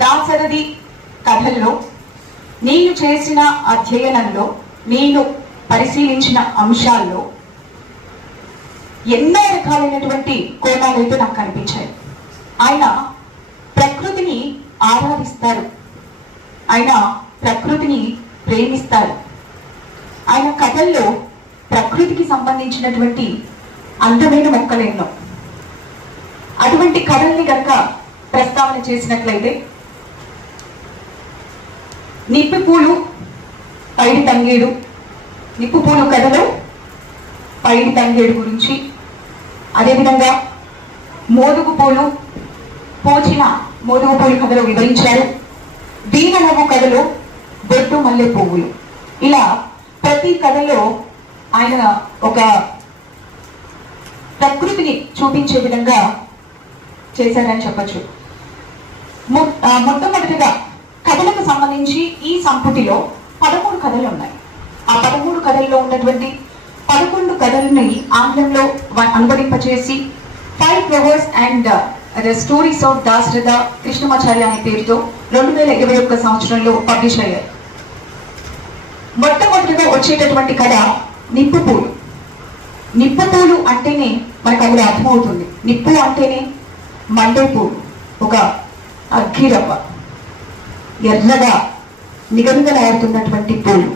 దాసరథి కథల్లో నేను చేసిన అధ్యయనంలో నేను పరిశీలించిన అంశాల్లో ఎన్నో రకాలైనటువంటి కోణాలు అయితే నాకు కనిపించాయి. ఆయన ప్రకృతిని ఆరాధిస్తారు. ఆయన ప్రకృతిని ప్రేమిస్తారు. ఆయన కథల్లో ప్రకృతికి సంబంధించినటువంటి అందమైన మొక్కలెన్నో అటువంటి కథల్ని కనుక ప్రస్తావన చేసినట్లయితే నిప్పు పూలు పైడి తంగేడు. నిప్పు పూలు కథలో పైడి తంగేడు గురించి. అదేవిధంగా మోదుగు పూలు పోచిన మోదుగు పూలు కథలో వివరించారు. దీననవ్వు కథలో బొట్టు మల్లె పువ్వులు. ఇలా ప్రతి కథలో ఆయన ఒక ప్రకృతిని చూపించే విధంగా చేశారని చెప్పచ్చు. మొ- మొట్టమొదటిగా కథలకు సంబంధించి ఈ సంపుటిలో పదమూడు కథలు ఉన్నాయి ఆ పదమూడు కథల్లో ఉన్నటువంటి పదకొండు కథలని ఆంగ్లంలో అనువదింపచేసి five flowers and the stories of Dasaratha Krishnamacharya అనే పేరుతో రెండు వేల ఇరవై ఒక్క సంవత్సరంలో పబ్లిష్ అయ్యారు. మొట్టమొదటిగా వచ్చేటటువంటి కథ నిప్పుపూలు. నిప్పుపూలు అంటేనే మనకు అందులో అర్థమవుతుంది. నిప్పు అంటేనే మండే పూలు. ఒక అగ్గిరవ్వ ఎర్రగా నిగనిగలాడుతున్నటువంటి పూలు.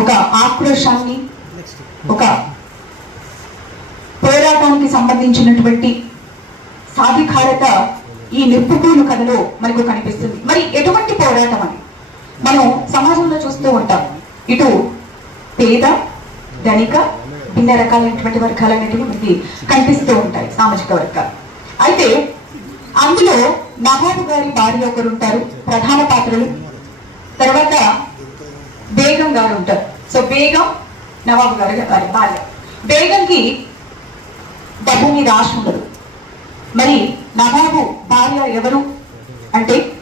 ఒక ఆక్రోశాన్ని ఒక పోరాటానికి సంబంధించినటువంటి సాధికారత ఈ నిప్పుపూలు కథలో మనకు కనిపిస్తుంది. మరి ఎటువంటి పోరాటం అని మనం సమాజంలో చూస్తూ ఉంటాం. ఇటు పేద ధనిక భిన్న రకాలైనటువంటి వర్గాలు అనేటివి మనకి కనిపిస్తూ ఉంటాయి సామాజిక వర్గాలు. అయితే అందులో నవాబు గారి భార్య ఒకరు ఉంటారు ప్రధాన పాత్రలు. తర్వాత బేగం గారు ఉంటారు. సో బేగం నవాబు గారి గారి భార్య. బేగంకి డబ్బు మీద ఆశ ఉండదు. మరి నవాబు భార్య ఎవరు అంటే?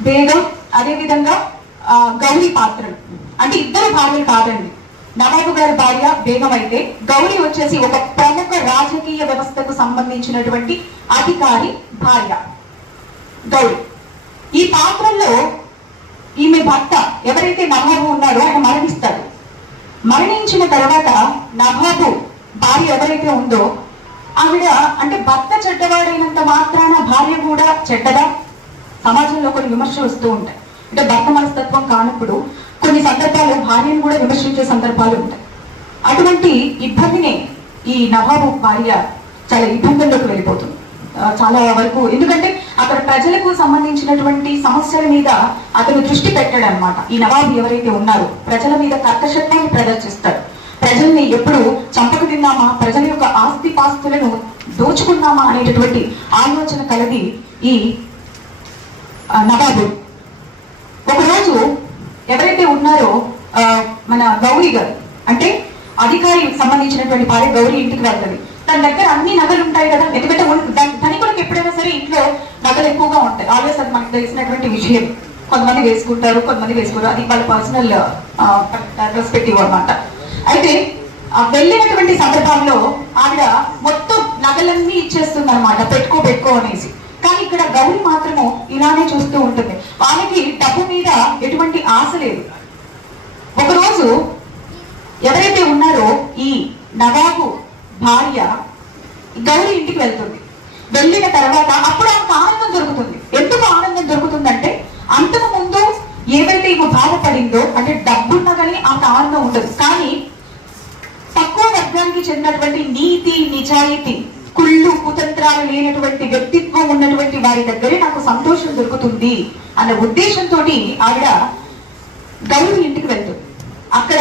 బేగం అదేవిధంగా ఆ, గౌరీ పాత్రలు. అంటే ఇద్దరు భార్యలు కాదండి. నవాబు గారి భార్య బేగం అయితే గౌరీ వచ్చేసి ఒక ప్రముఖ రాజకీయ వ్యవస్థకు సంబంధించినటువంటి అధికారి భార్య గౌరీ. ఈ పాత్రలో ఈమె భర్త ఎవరైతే నవాబు ఉన్నారో ఆయన మరణిస్తాడు మరణించిన తర్వాత నవాబు భార్య ఎవరైతే ఉందో ఆవిడ అంటే భర్త చెడ్డవాడైనంత మాత్రాన భార్య కూడా చెడ్డదా? సమాజంలో కొన్ని విమర్శలు వస్తూ ఉంటాయి. అంటే భర్త మనస్తత్వం కానప్పుడు కొన్ని సందర్భాలు భార్యను కూడా విమర్శించే సందర్భాలు ఉంటాయి. అటువంటి ఇబ్బందినే ఈ నవాబు భార్య చాలా ఇబ్బందుల్లోకి వెళ్ళిపోతుంది. చాలా వరకు. ఎందుకంటే అక్కడ ప్రజలకు సంబంధించినటువంటి సమస్యల మీద అతను దృష్టి పెట్టాడు అనమాట ఈ నవాబు ఎవరైతే ఉన్నారో ప్రజల మీద కర్కశత్వాన్ని ప్రదర్శిస్తాడు. ప్రజల్ని ఎప్పుడు చంపక తిన్నామా? ప్రజల యొక్క ఆస్తి పాస్తులను దోచుకున్నామా అనేటటువంటి ఆలోచన కలది ఈ నవాబు. ఒకరోజు ఎవరైనా ఉన్నారో మన గౌరీ గారు. అంటే అధికారి సంబంధించినటువంటి భార్య గౌరీ ఇంటికి వెళ్తుంది. తన దగ్గర అన్ని నగలు ఉంటాయి కదా ఎందుకంటే ధనికులకు ఎప్పుడైనా సరే ఇంట్లో నగలు ఎక్కువగా ఉంటాయి. ఆల్వేస్ అది మనకు తెలిసినటువంటి విషయం. కొంతమంది వేసుకుంటారు కొంతమంది వేసుకోరు. అది వాళ్ళ పర్సనల్ పర్స్పెక్టివ్ అనమాట అయితే వెళ్ళినటువంటి సందర్భంలో ఆవిడ మొత్తం నగలన్నీ ఇచ్చేస్తుంది అనమాట పెట్టుకో పెట్టుకో అనేసి. కానీ ఇక్కడ గౌరీ మాత్రము ఇలానే చూస్తూ ఉంటుంది. వాళ్ళకి డబ్బు మీద ఎటువంటి ఆశ లేదు ఒకరోజు ఎవరైతే ఉన్నారో ఈ నవాబు భార్య గౌరి ఇంటికి వెళ్తుంది. వెళ్ళిన తర్వాత అప్పుడు ఆమెకు ఆనందం దొరుకుతుంది ఎందుకు ఆనందం దొరుకుతుందంటే అంతకు ముందు ఏవైతే ఈమె బాధపడిందో అంటే డబ్బున్నా కానీ ఆమెకు ఆనందం ఉండదు. కానీ తక్కువ వర్గానికి చెందినటువంటి నీతి నిజాయితీ కుళ్ళు కుతంత్రాలు లేనటువంటి వ్యక్తిత్వం ఉన్నటువంటి వారి దగ్గరే నాకు సంతోషం దొరుకుతుంది అన్న ఉద్దేశంతో ఆవిడ గౌరీ ఇంటికి వెళ్తుంది. అక్కడ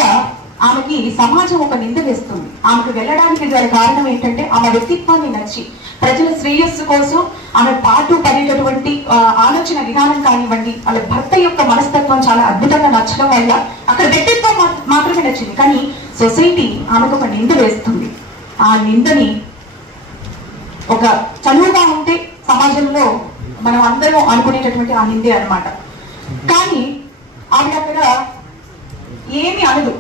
ఆమెకి సమాజం ఒక నింద వేస్తుంది. ఆమెకు వెళ్ళడానికి గల కారణం ఏంటంటే ఆమె వ్యక్తిత్వాన్ని నచ్చి ప్రజల శ్రేయస్సు కోసం ఆమె పాటు పడేటటువంటి ఆలోచన విధానం కానివ్వండి వాళ్ళ భర్త యొక్క మనస్తత్వం చాలా అద్భుతంగా నచ్చడం వల్ల అక్కడ వ్యక్తిత్వం మాత్రమే నచ్చింది. కానీ సొసైటీ ఆమెకు ఒక నింద వేస్తుంది. ఆ నిందని ఒక చనువుగా ఉంటే సమాజంలో మనం అందరం అనుకునేటటువంటి ఆ నిందే అనమాట కానీ ఆవిడ అక్కడ ఏమి అనదు.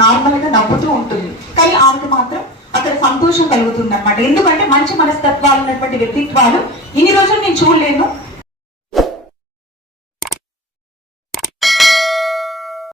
నార్మల్గా నవ్వుతూ ఉంటుంది. కానీ ఆమెకు మాత్రం అక్కడ సంతోషం కలుగుతుంది అనమాట ఎందుకంటే మంచి మనస్తత్వాలు ఉన్నటువంటి వ్యక్తిత్వాలు ఇన్ని రోజులు నేను చూడలేను.